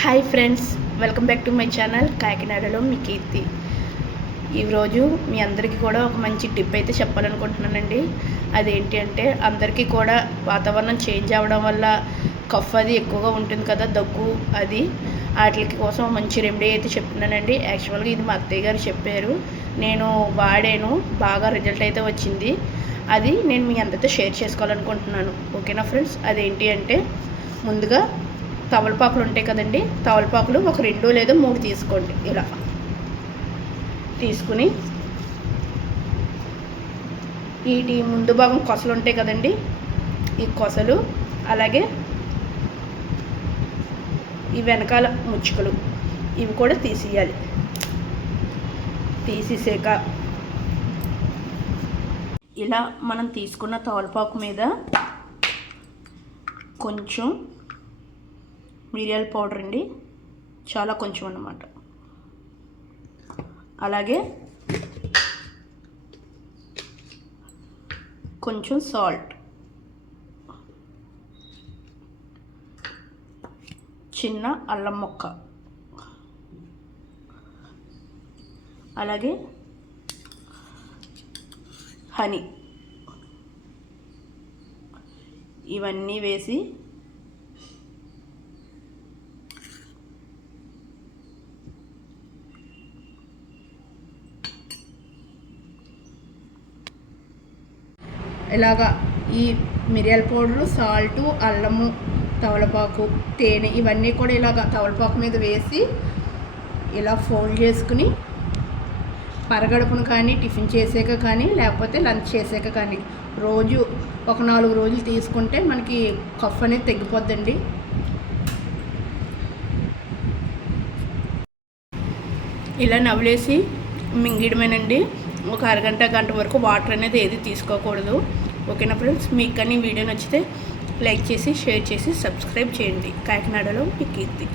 Hi friends, welcome back to my channel కాకినాడలో మీ కీర్తి. ఈరోజు మీ అందరికీ కూడా ఒక మంచి టిప్ అయితే చెప్పాలనుకుంటున్నానండి. అదేంటి అంటే, అందరికీ కూడా వాతావరణం చేంజ్ అవ్వడం వల్ల కఫ్ అది ఎక్కువగా ఉంటుంది కదా, దగ్గు అది. వాటి కోసం మంచి రెమెడీ అయితే చెప్తున్నానండి. యాక్చువల్గా ఇది మా అత్తయ్య గారు చెప్పారు, నేను వాడాను, బాగా రిజల్ట్ అయితే వచ్చింది. అది నేను మీ అందరితో షేర్ చేసుకోవాలనుకుంటున్నాను. ఓకేనా ఫ్రెండ్స్? అదేంటి అంటే, ముందుగా తమలపాకులు ఉంటాయి కదండి, తమలపాకులు ఒక 2 లేదా 3 తీసుకోండి. ఇలా తీసుకుని వీటి ముందు భాగం కొసలు ఉంటాయి కదండి, ఈ కొసలు, అలాగే ఈ వెనకాల ముచ్చుకలు, ఇవి కూడా తీసేయాలి. తీసేసాక ఇలా మనం తీసుకున్న తమలపాకు మీద కొంచెం మిరియాల పౌడర్ అండి, చాలా కొంచెం అన్నమాట. అలాగే కొంచెం సాల్ట్, చిన్న అల్లం ముక్క, అలాగే హనీ, ఇవన్నీ వేసి ఇలాగా ఈ మిరియాల పౌడరు, సాల్టు, అల్లము, తమలపాకు, తేనె, ఇవన్నీ కూడా ఇలాగ తమలపాకు మీద వేసి ఇలా ఫోల్డ్ చేసుకుని పరగడుపును కానీ, టిఫిన్ చేసాక కానీ, లేకపోతే లంచ్ చేసాక కానీ రోజు ఒక 4 రోజులు తీసుకుంటే మనకి కఫ్ అనేది తగ్గిపోద్దండి. ఇలా నవ్వులేసి మింగిడమేనండి. ఒక అరగంట గంట వరకు వాటర్ అనేది ఏది తీసుకోకూడదు. ఓకేనా ఫ్రెండ్స్? మీకు కానీ వీడియో నచ్చితే లైక్ చేసి, షేర్ చేసి, సబ్స్క్రైబ్ చేయండి. కాకినాడలో మీ కీర్తి.